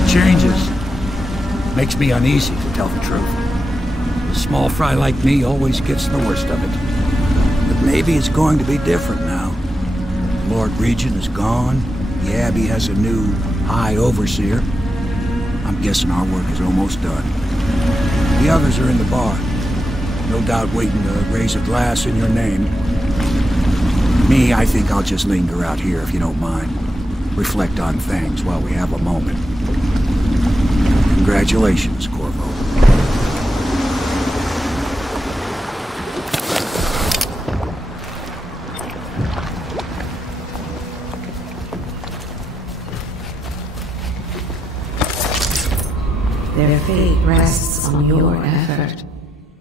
big changes. Makes me uneasy, to tell the truth. A small fry like me always gets the worst of it. But maybe it's going to be different now. The Lord Regent is gone. The Abbey has a new High Overseer. I'm guessing our work is almost done. The others are in the bar. No doubt waiting to raise a glass in your name. Me, I think I'll just linger out here if you don't mind. Reflect on things while we have a moment. Congratulations, Corvo. Their fate rests on your effort,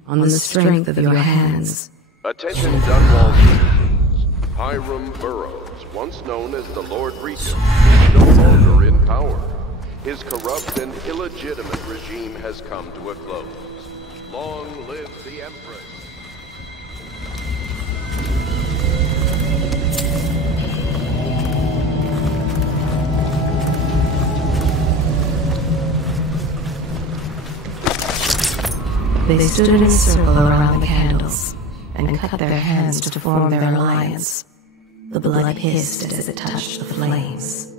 on the strength of your hands. Attention Dunwall citizens. Hiram Burroughs, once known as the Lord Regent, is no longer in power. His corrupt and illegitimate regime has come to a close. Long live the Empress! They stood in a circle around the candles and cut their hands to form their alliance. The blood hissed as it touched the flames.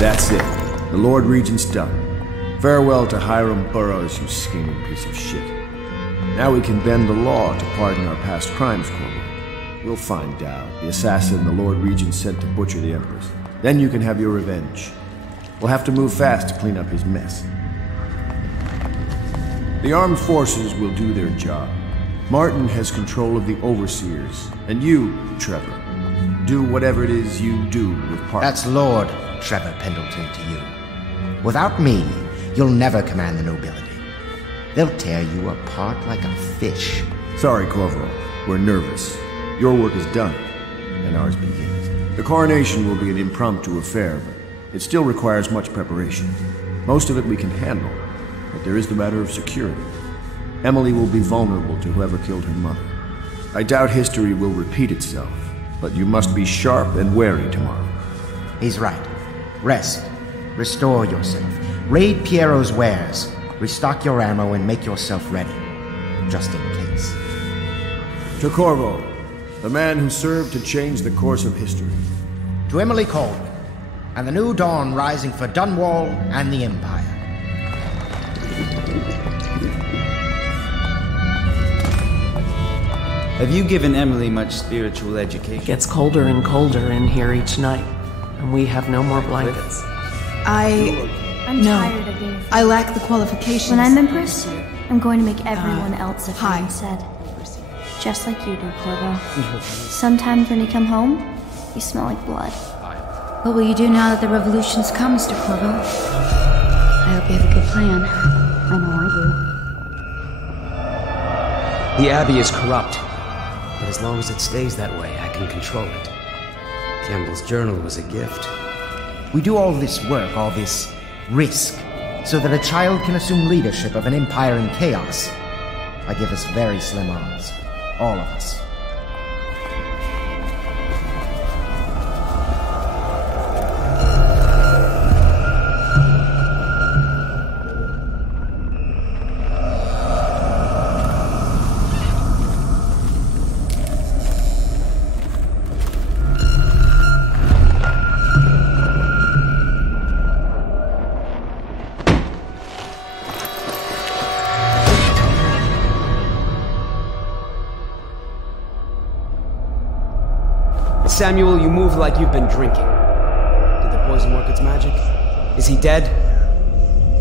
That's it. The Lord Regent's done. Farewell to Hiram Burroughs, you scheming piece of shit. Now we can bend the law to pardon our past crimes, Corvo. We'll find Dowd, the assassin the Lord Regent sent to butcher the Empress. Then you can have your revenge. We'll have to move fast to clean up his mess. The armed forces will do their job. Martin has control of the overseers, and you, Trevor, do whatever it is you do with Parker. That's Lord Trevor Pendleton to you. Without me, you'll never command the nobility. They'll tear you apart like a fish. Sorry, Corvo. We're nervous. Your work is done, and ours begins. The coronation will be an impromptu affair, but it still requires much preparation. Most of it we can handle, but there is the matter of security. Emily will be vulnerable to whoever killed her mother. I doubt history will repeat itself, but you must be sharp and wary tomorrow. He's right. Rest. Restore yourself. Raid Piero's wares. Restock your ammo and make yourself ready. Just in case. To Corvo, the man who served to change the course of history. To Emily Colwyn, and the new dawn rising for Dunwall and the Empire. Have you given Emily much spiritual education? It gets colder and colder in here each night, and we have no more blankets. I'm tired of being afraid. I lack the qualifications. When I'm Empress, I'm going to make everyone else a thing said. Just like you do, Corvo. Sometimes when you come home, you smell like blood. What will you do now that the revolution's come, Mr. Corvo? I hope you have a good plan. I know I The Abbey is corrupt, but as long as it stays that way, I can control it. Campbell's journal was a gift. We do all this work, all this risk, so that a child can assume leadership of an empire in chaos. I give us very slim odds. All of us. Samuel, you move like you've been drinking. Did the poison work its magic? Is he dead?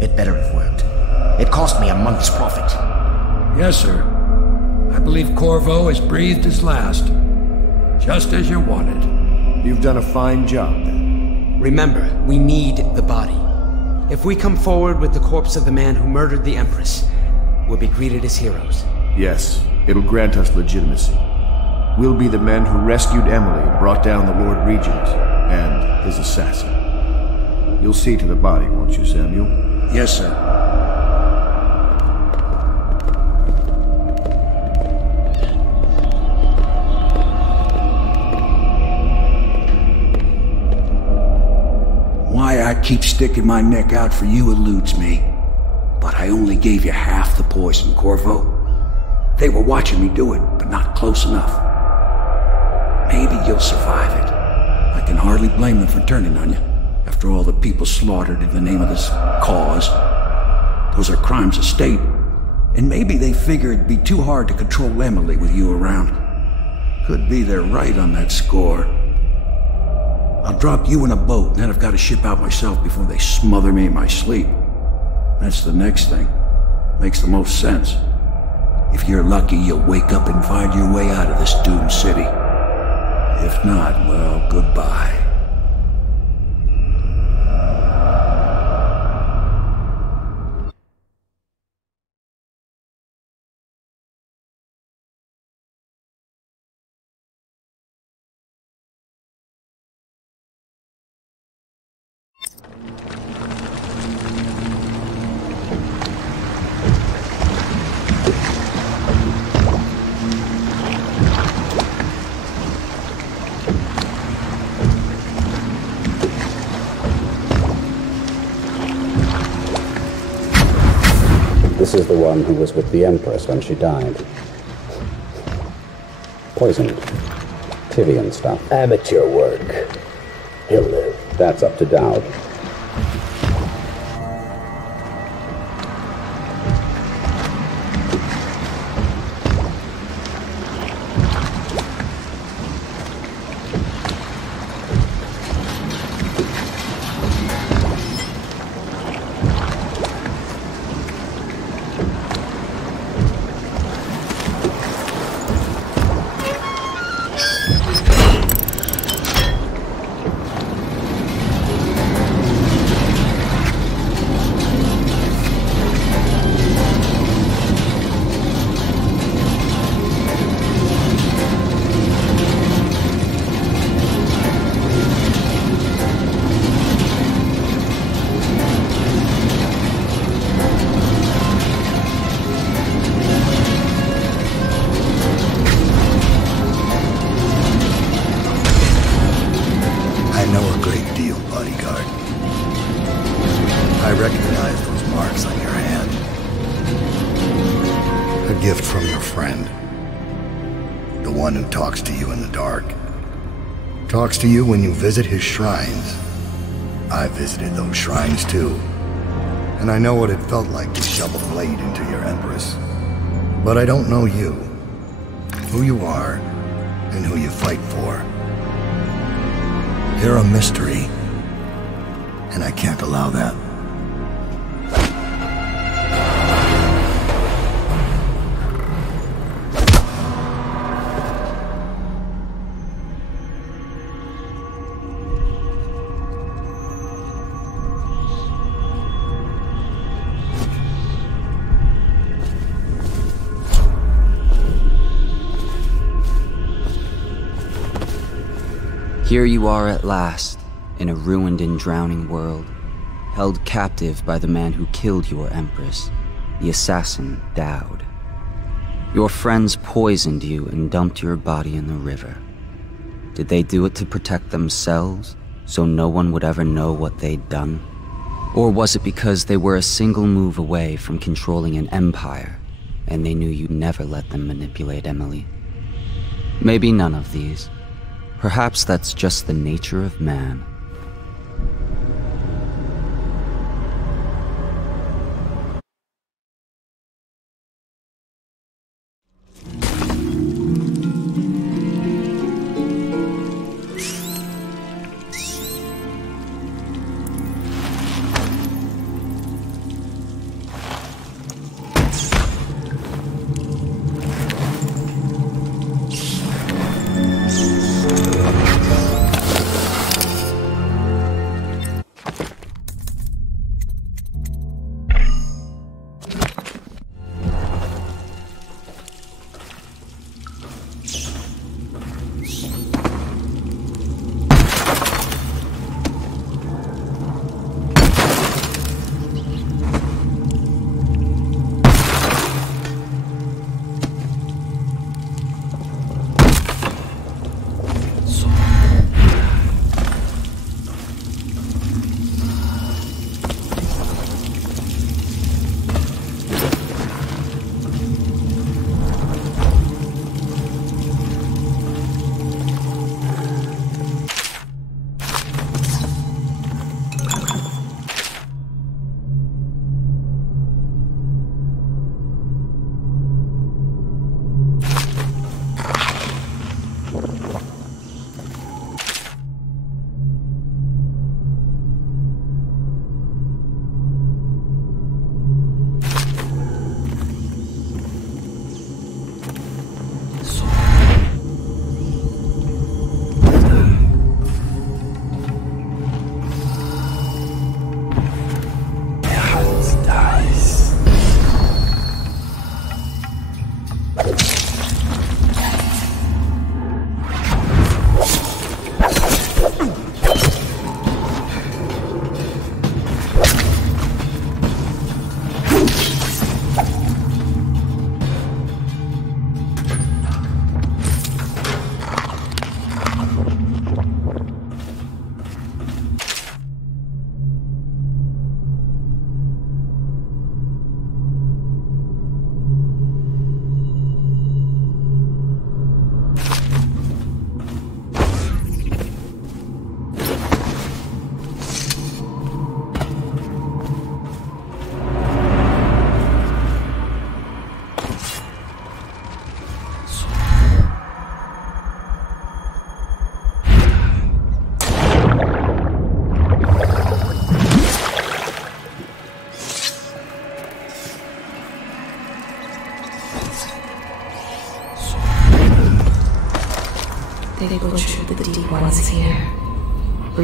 It better have worked. It cost me a month's profit. Yes, sir. I believe Corvo has breathed his last. Just as you wanted. You've done a fine job, then. Remember, we need the body. If we come forward with the corpse of the man who murdered the Empress, we'll be greeted as heroes. Yes, it'll grant us legitimacy. We'll be the men who rescued Emily and brought down the Lord Regent and his assassin. You'll see to the body, won't you, Samuel? Yes, sir. Why I keep sticking my neck out for you eludes me. But I only gave you half the poison, Corvo. They were watching me do it, but not close enough. Maybe you'll survive it. I can hardly blame them for turning on you, after all the people slaughtered in the name of this cause. Those are crimes of state, and maybe they figure it'd be too hard to control Emily with you around. Could be they're right on that score. I'll drop you in a boat, and then I've got to ship out myself before they smother me in my sleep. That's the next thing. Makes the most sense. If you're lucky, you'll wake up and find your way out of this doomed city. If not, well, goodbye. This is the one who was with the Empress when she died. Poisoned. Tivian stuff. Amateur work. He'll live. That's up to Dowd. Talks to you when you visit his shrines. I visited those shrines too, and I know what it felt like to shove a blade into your Empress. But I don't know you, who you are, and who you fight for. You're a mystery, and I can't allow that. Here you are at last, in a ruined and drowning world, held captive by the man who killed your Empress, the assassin Dowd. Your friends poisoned you and dumped your body in the river. Did they do it to protect themselves, so no one would ever know what they'd done? Or was it because they were a single move away from controlling an empire, and they knew you'd never let them manipulate Emily? Maybe none of these. Perhaps that's just the nature of man.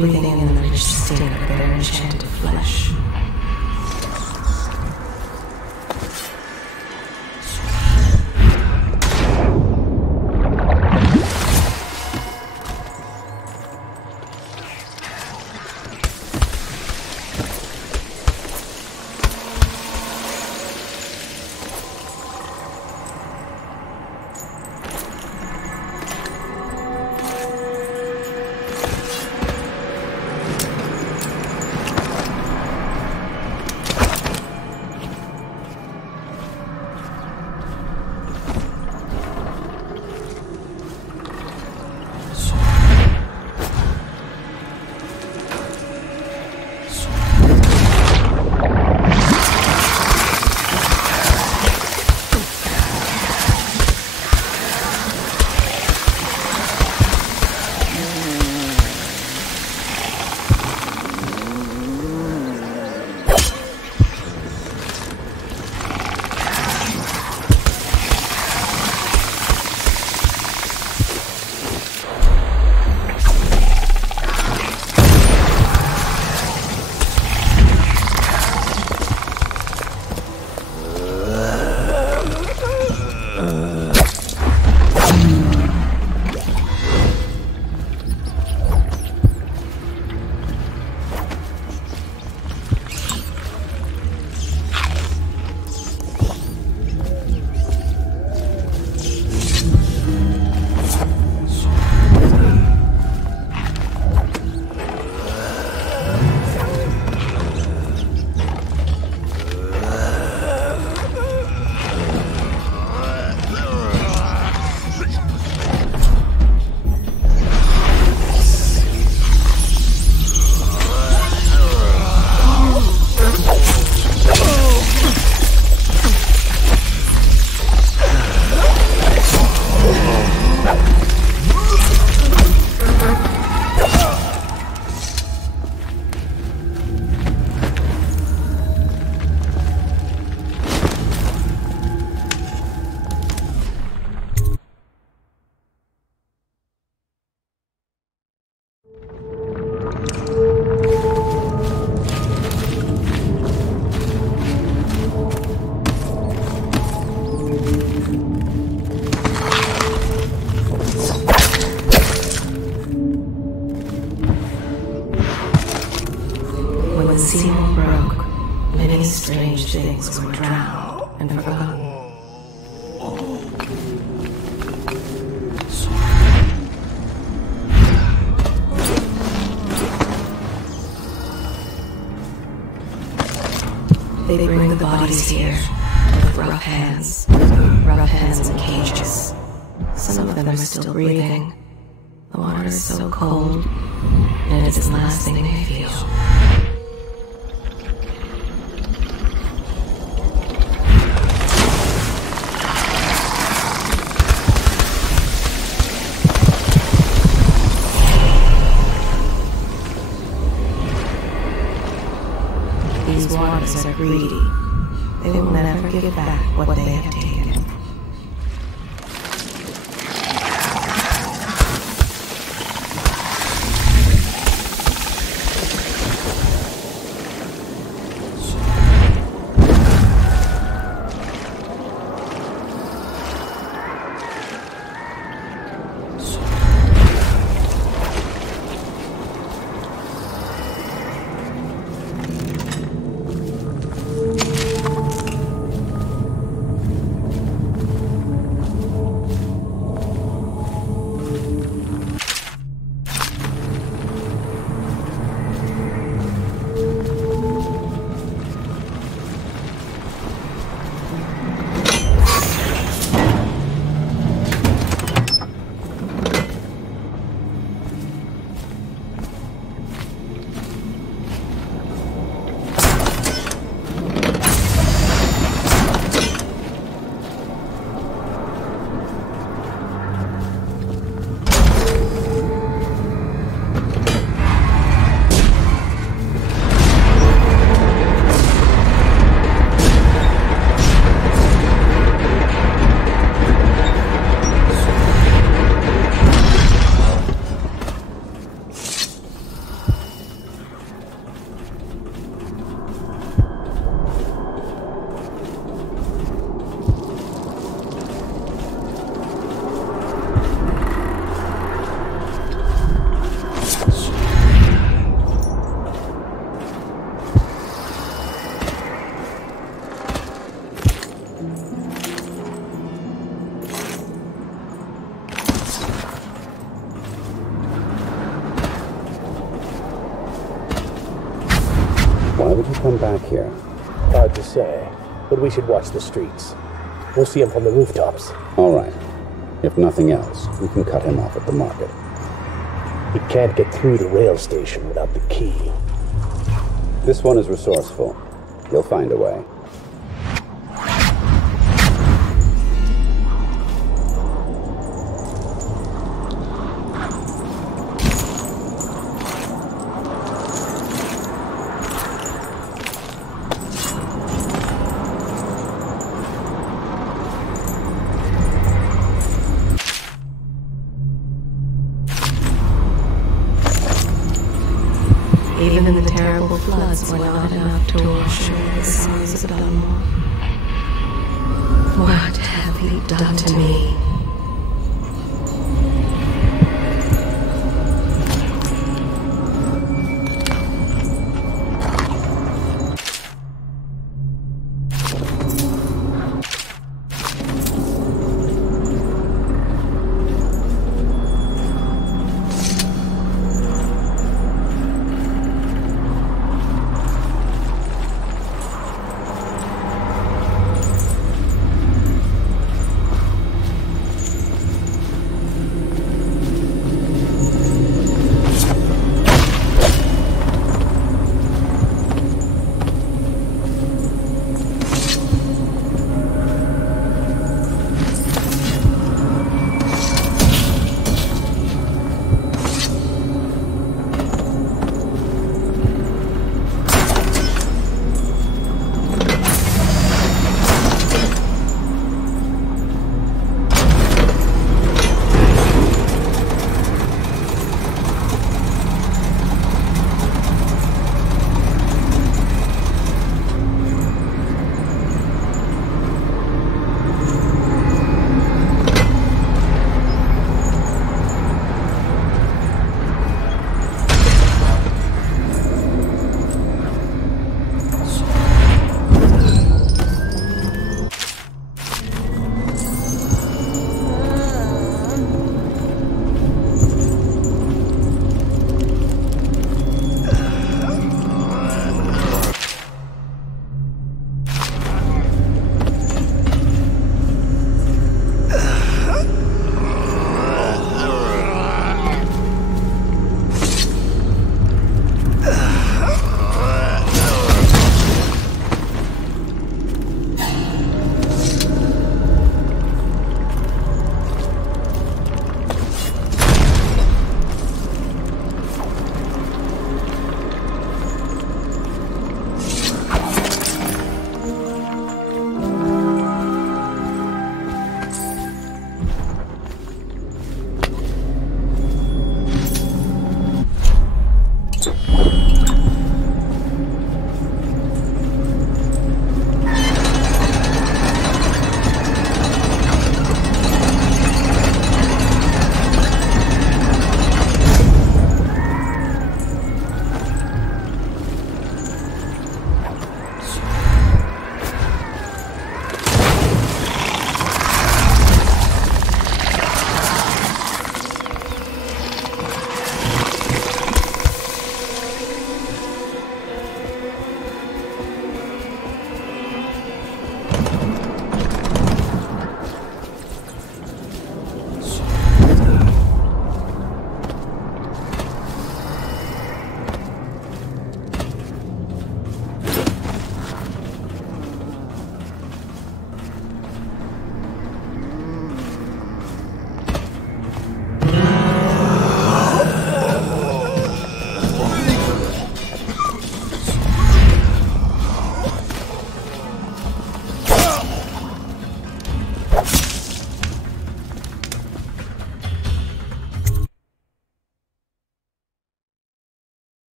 breathing in the rich stink of their enchanted flesh. When the seal broke, many strange things were drowned and forgotten. They bring the bodies here with rough hands in cages. Some of them are still breathing. The water is so cold, and it is the last thing they feel. These waters are greedy. They will never give back what they have taken. would you come back here? Hard to say, but we should watch the streets. We'll see him from the rooftops. All right. If nothing else, we can cut him off at the market. He can't get through the rail station without the key. This one is resourceful. He'll find a way. Even in the terrible floods were not enough to wash away the sons of Dunmore. What have you done to me?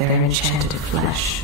of their enchanted flesh.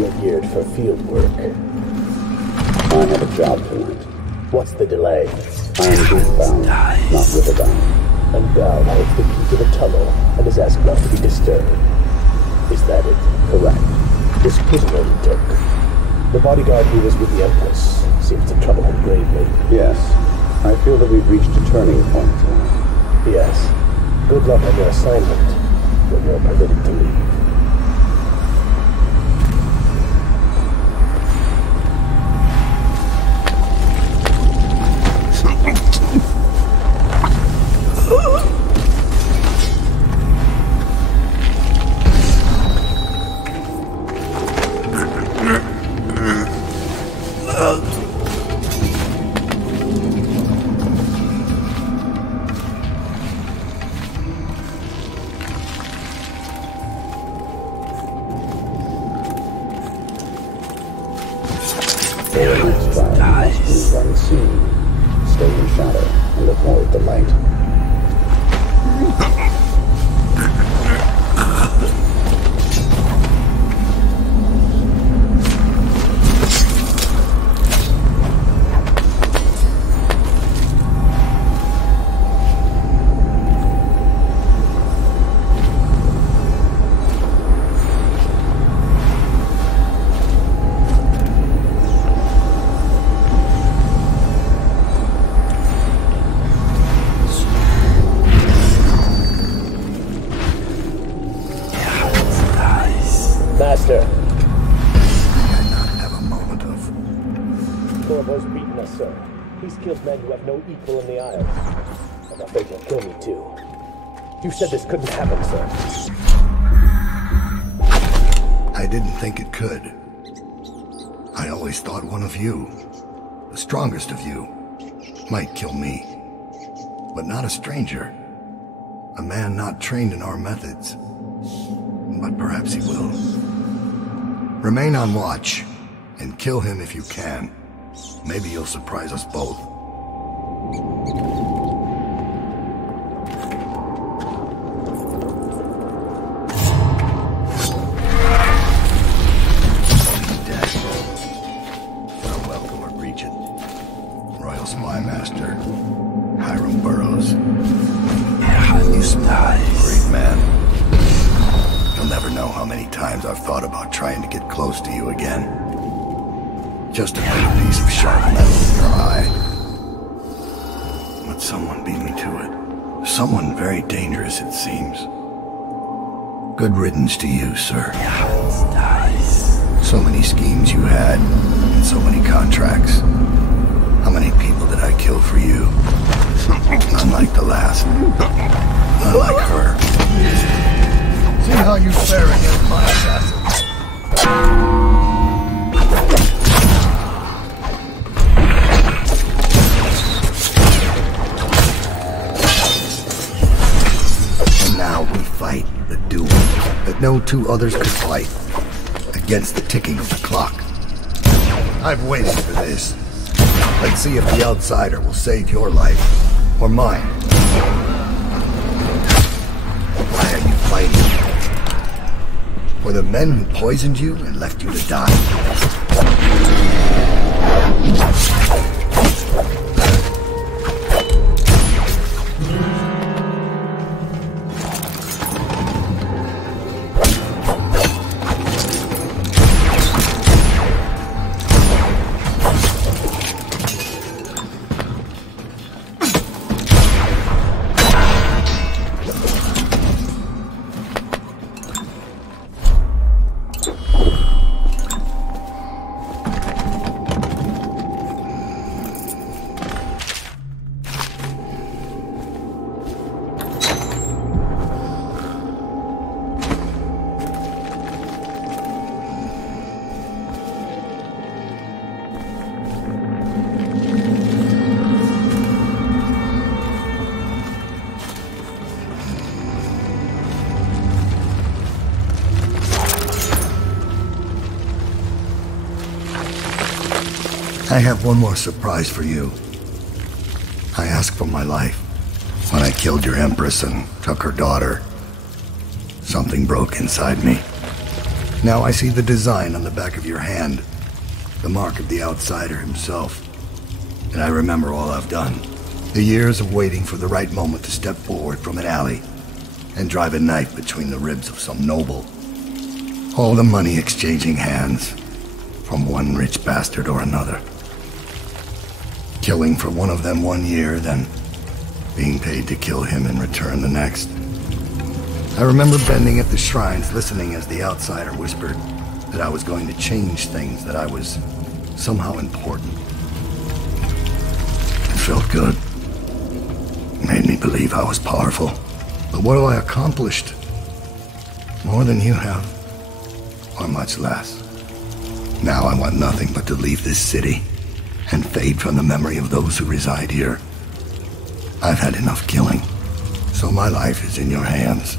You're geared for field work. I have a job tonight. What's the delay? I am eastbound, not riverbound. And Dowd holds the key to the tunnel and is asked not to be disturbed. Is that it? Correct. This prisoner you took. The bodyguard who was with the Empress seems to trouble him gravely. Yes. I feel that we've reached a turning point tonight. Yes. Good luck on your assignment when you're permitted to leave. Before each trial, you must move unseen, stay in shadow, and avoid the light. Master. I not have a moment of... Corvo's beaten us, sir. He's killed men who have no equal in the Isles. I'm afraid he'll kill me, too. You said this couldn't happen, sir. I didn't think it could. I always thought one of you, the strongest of you, might kill me. But not a stranger. A man not trained in our methods. But perhaps he will. Remain on watch, and kill him if you can. Maybe you'll surprise us both. He's dead. Farewell, Lord Regent. Royal Spy Master, Hiram Burroughs. You smile, great man. You'll never know how many times I've thought about trying to get close to you again. Just to put a piece of sharp metal in your eye. But someone beat me to it. Someone very dangerous, it seems. Good riddance to you, sir. So many schemes you had, and so many contracts. How many people did I kill for you? None like the last. None like her. See how you fare against my assassins. And now we fight the duel that no two others could fight, against the ticking of the clock. I've waited for this. Let's see if the outsider will save your life, or mine. Why are you fighting? For the men who poisoned you and left you to die. I have one more surprise for you. I asked for my life when I killed your Empress and took her daughter. Something broke inside me. Now I see the design on the back of your hand, the mark of the outsider himself. And I remember all I've done. The years of waiting for the right moment to step forward from an alley and drive a knife between the ribs of some noble. All the money exchanging hands from one rich bastard or another. Killing for one of them 1 year, then being paid to kill him in return the next. I remember bending at the shrines, listening as the outsider whispered that I was going to change things, that I was somehow important. It felt good. It made me believe I was powerful. But what have I accomplished? More than you have, or much less. Now I want nothing but to leave this city and fade from the memory of those who reside here. I've had enough killing, so my life is in your hands.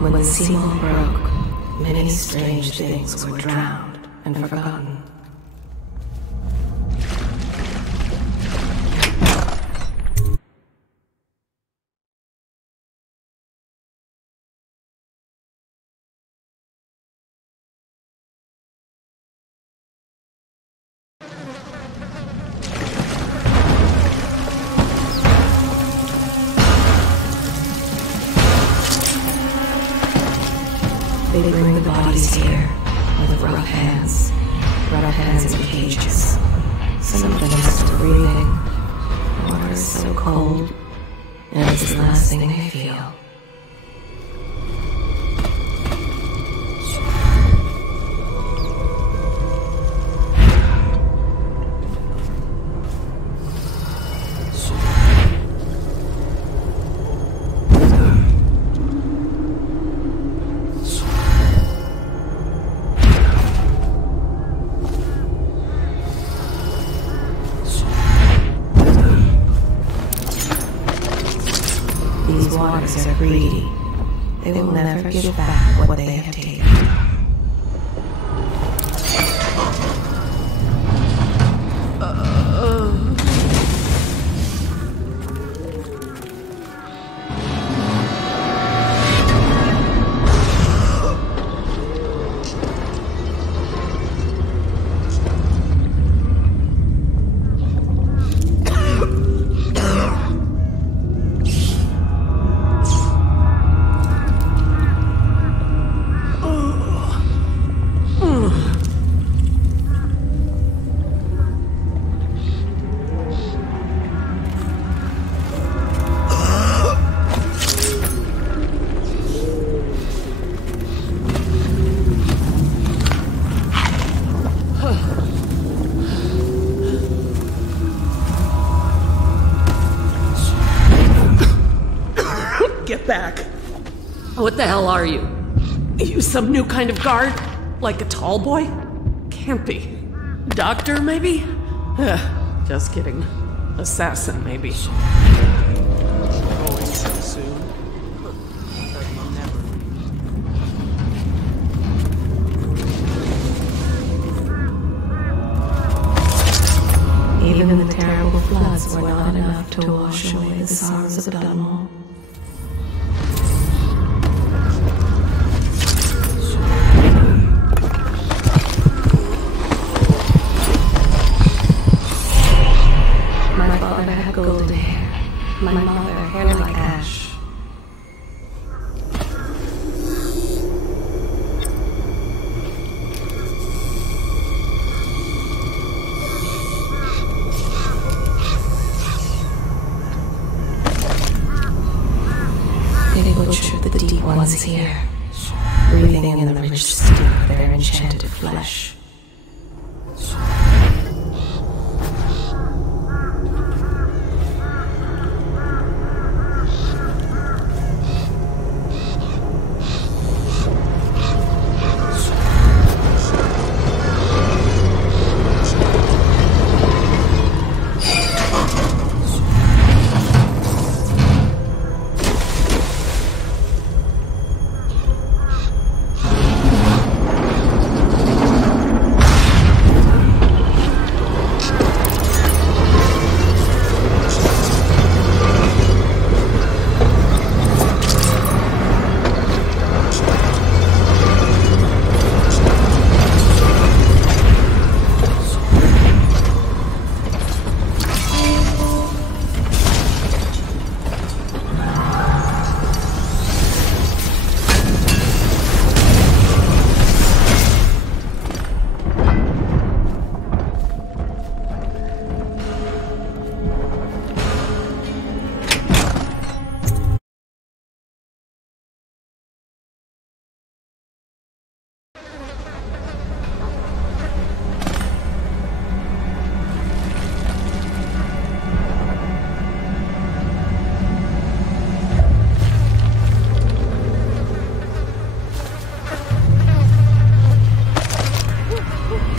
When the seawall broke, many strange things were drowned and forgotten. They bring the bodies here with rough hands in cages. Some of them are still breathing. The water is so cold, and it's the last thing they feel. These waters are greedy. They will never give back what they have taken. Get back. What the hell are you? You some new kind of guard? Like a tall boy? Can't be. Doctor, maybe? Just kidding. Assassin, maybe. Going so soon. Even the terrible floods were not enough to wash away the sorrows of Dunwall. My father had golden hair. My mother, hair like ash. They butchered the deep ones here, breathing in the rich steam of their enchanted flesh.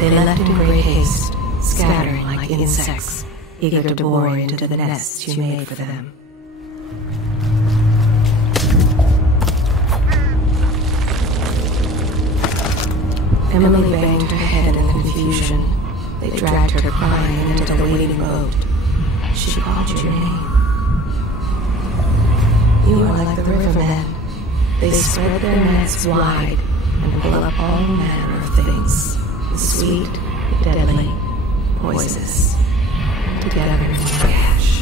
They left in great haste, scattering like insects, eager to bore into the nests you made for them. Emily banged her head in the confusion. They dragged her crying into the waiting boat. She called your name. You are like the rivermen. They spread their nets wide and pull up all manner of things. The sweet, the deadly, poisonous. Together in cash.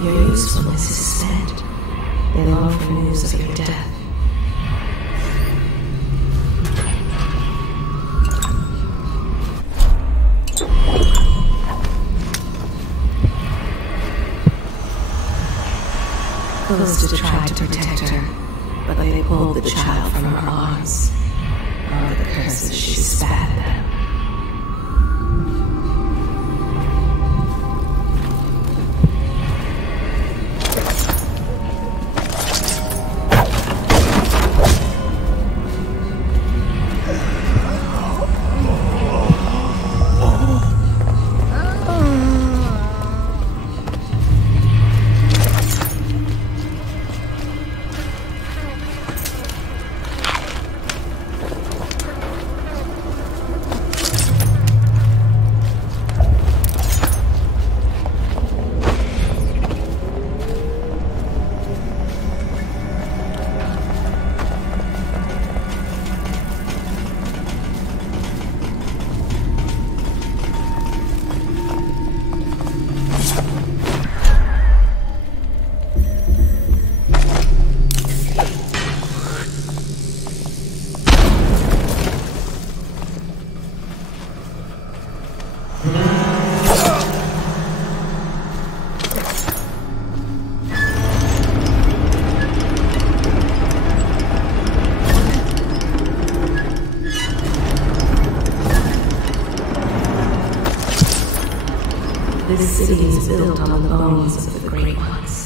Your usefulness is spent. They long for news of your death. Calista tried to protect her, but they pulled the child from her arms. Oh, the curses she spat at them. This city is built on the bones of the Great Ones.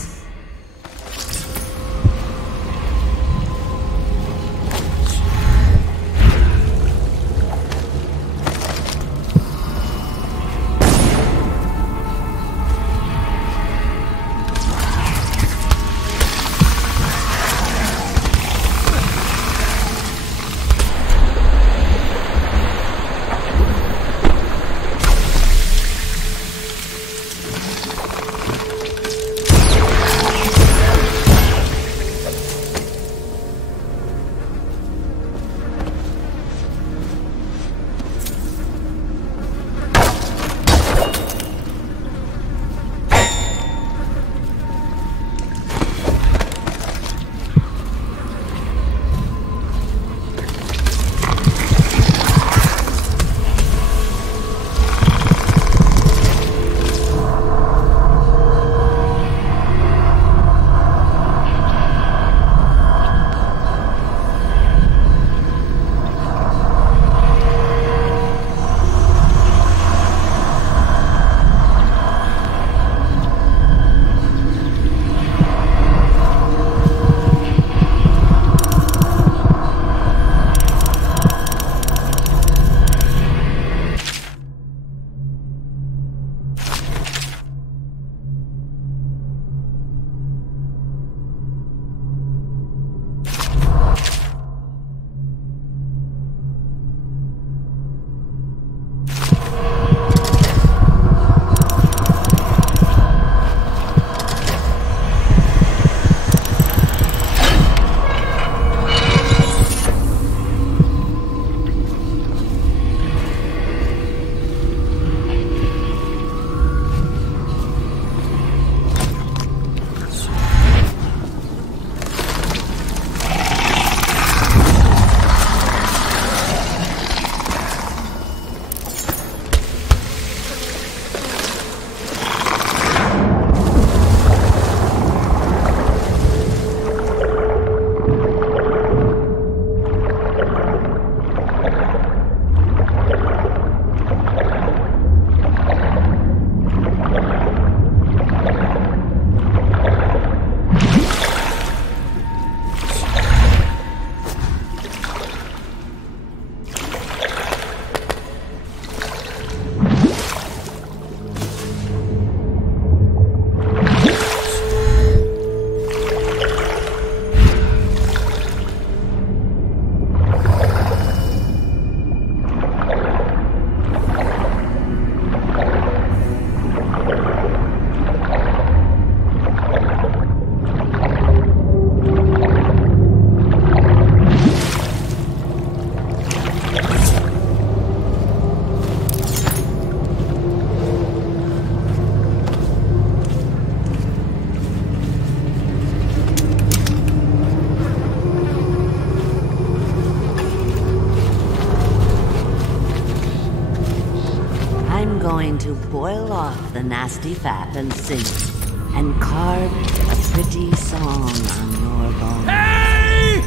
I'm going to boil off the nasty fat and sing it, and carve a pretty song on your bones. Hey!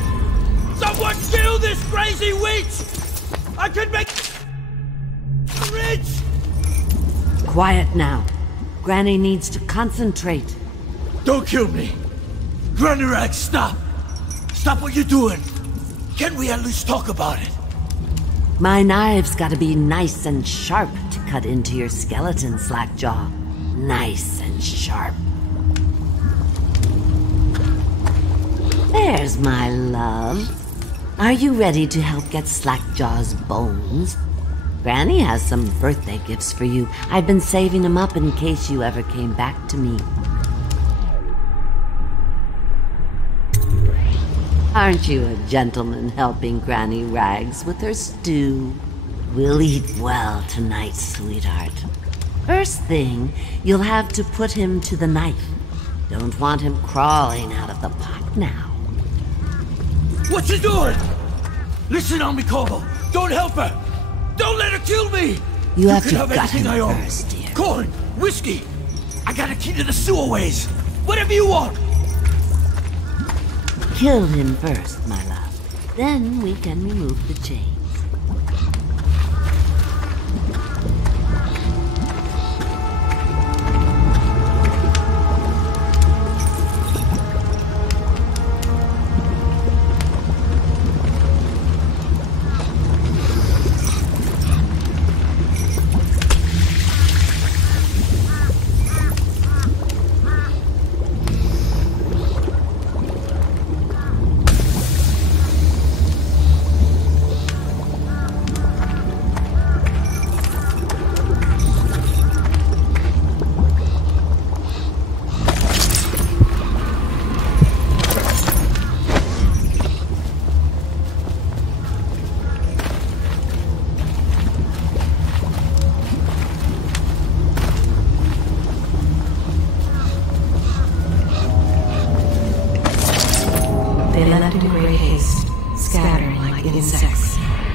Someone kill this crazy witch! I can make rich! Quiet now. Granny needs to concentrate. Don't kill me! Granny Rag, stop! Stop what you're doing! Can we at least talk about it? My knive's gotta be nice and sharp to cut into your skeleton, Slackjaw. Nice and sharp. There's my love. Are you ready to help get Slackjaw's bones? Granny has some birthday gifts for you. I've been saving them up in case you ever came back to me. Aren't you a gentleman helping Granny Rags with her stew? We'll eat well tonight, sweetheart. First thing, you'll have to put him to the knife. Don't want him crawling out of the pot now. What you doing? Listen on me, Corvo. Don't help her. Don't let her kill me. You have can to have gut anything him I own. first, dear. Corn, whiskey. I got a key to the sewerways. Whatever you want. Kill him first, my love. Then we can remove the chains.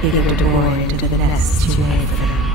eager to bore into the nest you made for them.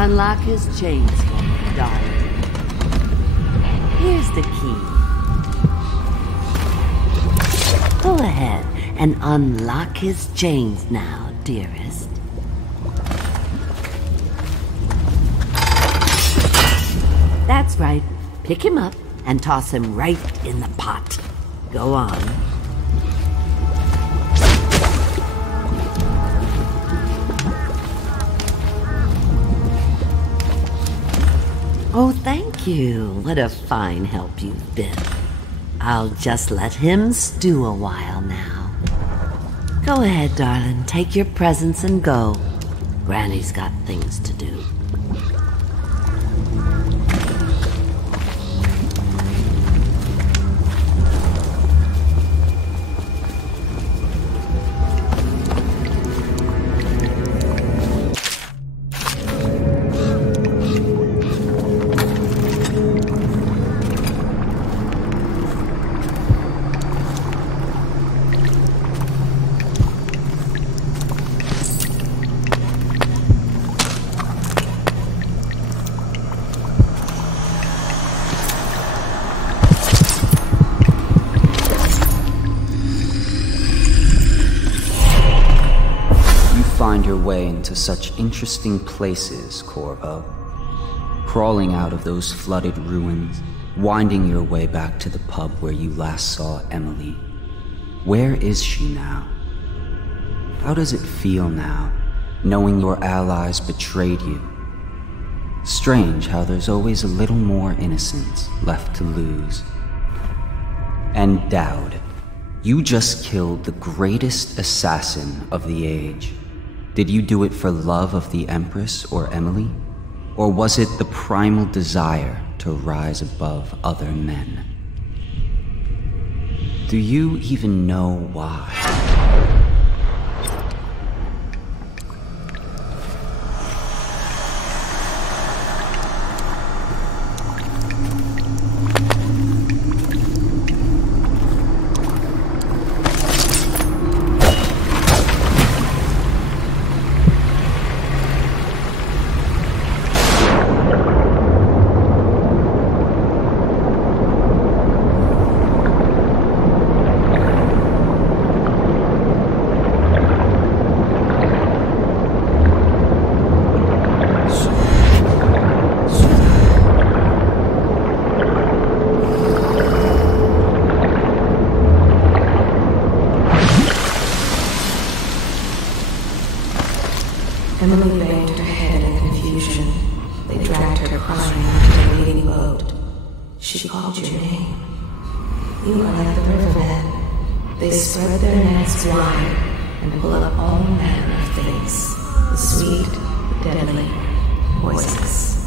Unlock his chains for me, darling. Here's the key. Go ahead and unlock his chains now, dearest. That's right. Pick him up and toss him right in the pot. Go on. Oh, thank you. What a fine help you've been. I'll just let him stew a while now. Go ahead, darling. Take your presents and go. Granny's got things to do. Find your way into such interesting places, Corvo. Crawling out of those flooded ruins, winding your way back to the pub where you last saw Emily. Where is she now? How does it feel now, knowing your allies betrayed you. Strange how there's always a little more innocence left to lose. And Dowd, you just killed the greatest assassin of the age. Did you do it for love of the Empress or Emily? Or was it the primal desire to rise above other men? Do you even know why? Emily banged her head in confusion. They dragged her crying into the waiting boat. She called your name. You are like the rivermen. They spread their nets wide and pull up all manner of things. The sweet, the deadly, poisonous.